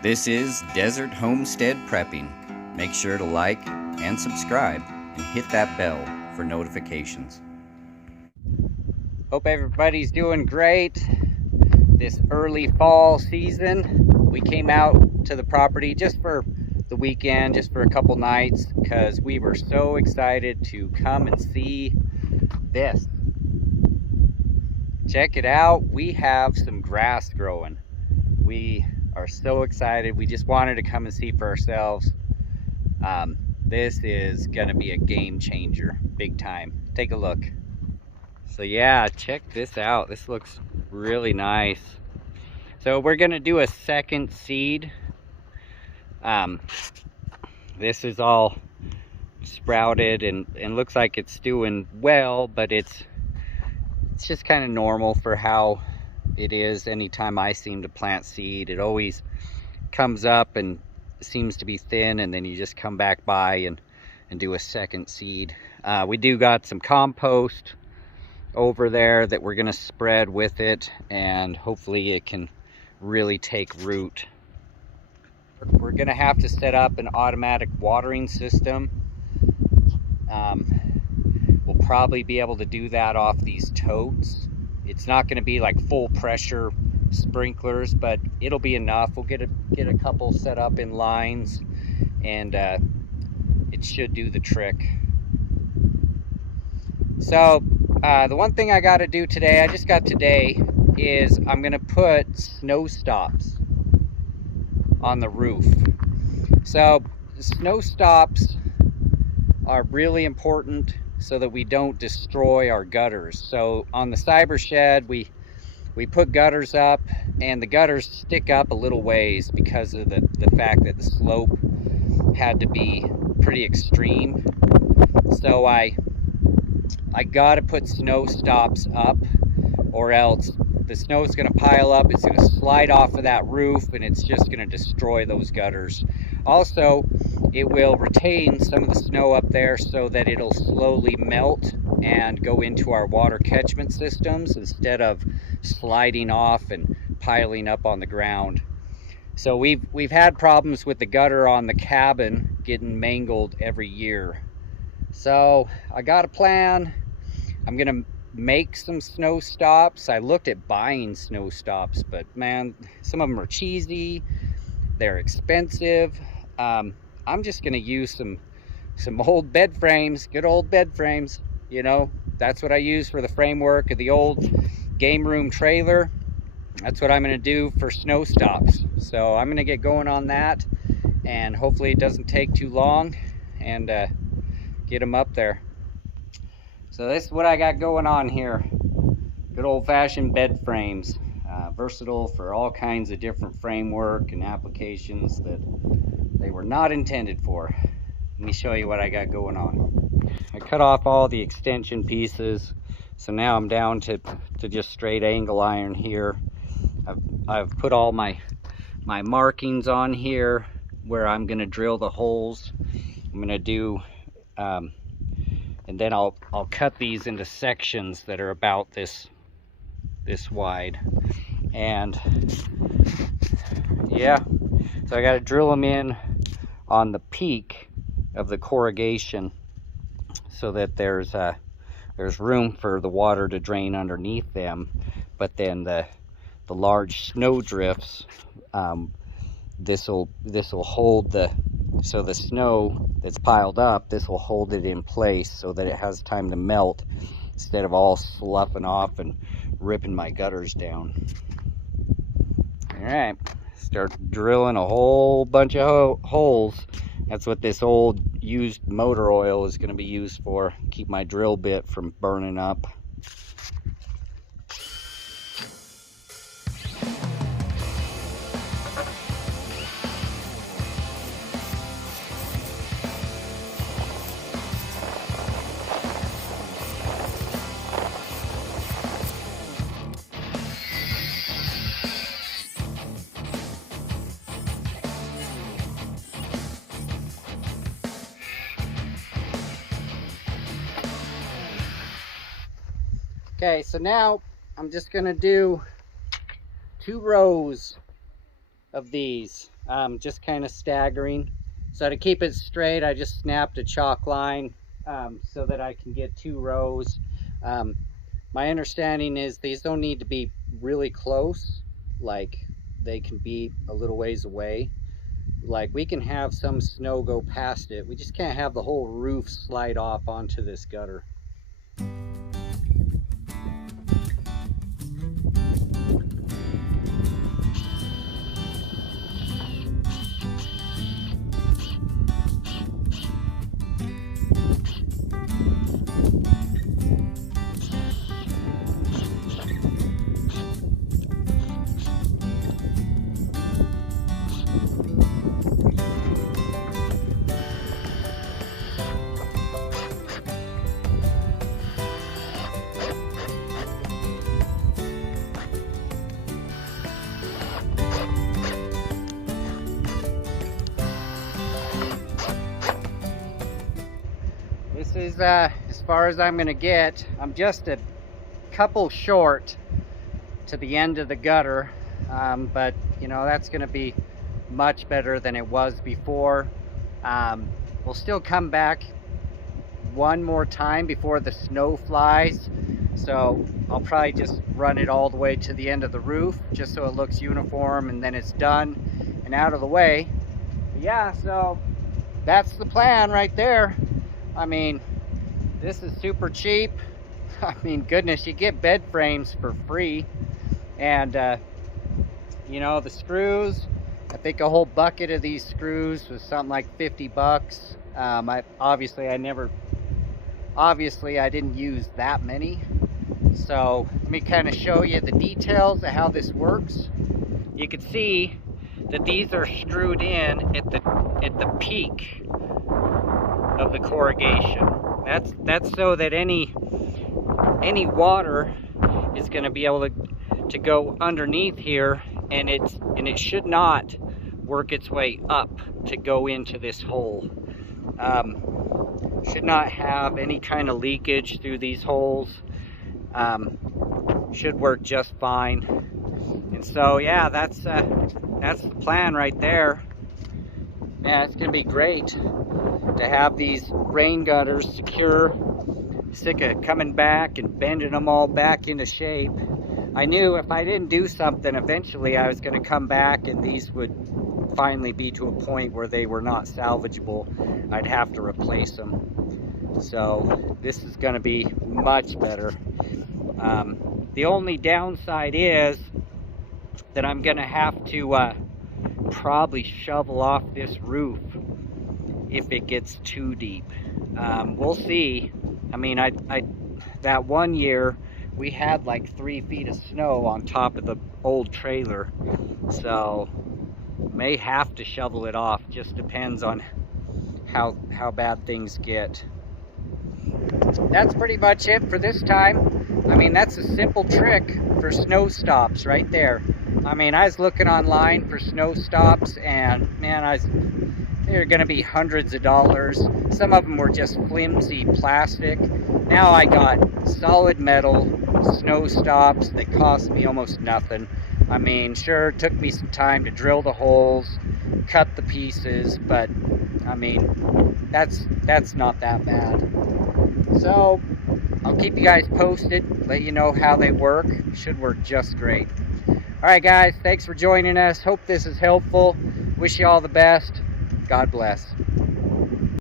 This is Desert Homestead Prepping. Make sure to like and subscribe and hit that bell for notifications. Hope everybody's doing great this early fall season. We came out to the property just for the weekend, just for a couple nights, because we were so excited to come and see this. Check it out. We have some grass growing. We are so excited. We just wanted to come and see for ourselves. This is gonna be a game changer, big time. Take a look. So yeah, check this out. This looks really nice. So we're gonna do a second seed. This is all sprouted and looks like it's doing well, but it's just kind of normal for how it is. Anytime I seem to plant seed, it always comes up and seems to be thin, and then you just come back by and do a second seed. We do got some compost over there that we're gonna spread with it, and hopefully it can really take root. We're gonna have to set up an automatic watering system. We'll probably be able to do that off these totes. It's not gonna be like full pressure sprinklers, but it'll be enough. We'll get a couple set up in lines, and it should do the trick. So the one thing I got to do today, I just got today, is I'm gonna put snow stops on the roof. So snow stops are really important so that we don't destroy our gutters. So on the cyber shed, we put gutters up, and the gutters stick up a little ways because of the fact that the slope had to be pretty extreme. So I gotta put snow stops up, or else the snow is gonna pile up, it's gonna slide off of that roof, and it's just gonna destroy those gutters. Also, it will retain some of the snow up there so that it'll slowly melt and go into our water catchment systems instead of sliding off and piling up on the ground. So we've had problems with the gutter on the cabin getting mangled every year. So I got a plan. I'm gonna make some snow stops. I looked at buying snow stops, but man, some of them are cheesy, they're expensive. I'm just gonna use some old bed frames, good old bed frames. You know, that's what I use for the framework of the old game room trailer. That's what I'm gonna do for snow stops. So I'm gonna get going on that, and hopefully it doesn't take too long, and get them up there. So this is what I got going on here. Good old-fashioned bed frames. Versatile for all kinds of different framework and applications that they were not intended for. Let me show you what I got going on. I cut off all the extension pieces, so now I'm down to just straight angle iron here. I've put all my markings on here where I'm gonna drill the holes. I'm gonna do and then I'll cut these into sections that are about this wide. And yeah, so I got to drill them in on the peak of the corrugation so that there's room for the water to drain underneath them. But then the large snow drifts, this will hold the snow that's piled up, this will hold it in place so that it has time to melt instead of all sloughing off and ripping my gutters down. All right, start drilling a whole bunch of holes. That's what this old used motor oil is going to be used for. Keep my drill bit from burning up. Okay, so now I'm just gonna do 2 rows of these. just kind of staggering. So to keep it straight, I just snapped a chalk line so that I can get 2 rows. My understanding is these don't need to be really close, like they can be a little ways away. Like we can have some snow go past it, we just can't have the whole roof slide off onto this gutter. This is as far as I'm gonna get. I'm just a couple short to the end of the gutter, but you know, that's gonna be much better than it was before. We'll still come back one more time before the snow flies, so I'll probably just run it all the way to the end of the roof just so it looks uniform, and then it's done and out of the way. But yeah, so that's the plan right there. I mean, this is super cheap. I mean, goodness, you get bed frames for free. And, you know, the screws, I think a whole bucket of these screws was something like 50 bucks. Obviously I didn't use that many. So let me kind of show you the details of how this works. You can see that these are screwed in at the peak of the corrugation. That's so that any water is going to be able to go underneath here, and it should not work its way up to go into this hole. Should not have any kind of leakage through these holes. Should work just fine. And so yeah, that's the plan right there. Yeah, it's gonna be great to have these rain gutters secure. Sick of coming back and bending them all back into shape. I knew if I didn't do something, eventually I was going to come back and these would finally be to a point where they were not salvageable. I'd have to replace them. So this is going to be much better. The only downside is that I'm going to have to probably shovel off this roof if it gets too deep. We'll see. I mean, that one year we had like 3 feet of snow on top of the old trailer, so may have to shovel it off. Just depends on how bad things get. That's pretty much it for this time. I mean, that's a simple trick for snow stops right there. I mean, I was looking online for snow stops, and man, they're gonna be hundreds of dollars. Some of them were just flimsy plastic. Now I got solid metal snow stops that cost me almost nothing. I mean, sure, it took me some time to drill the holes, cut the pieces, but I mean, that's not that bad. So I'll keep you guys posted, let you know how they work. Should work just great. Alright guys, thanks for joining us. Hope this is helpful. Wish you all the best. God bless.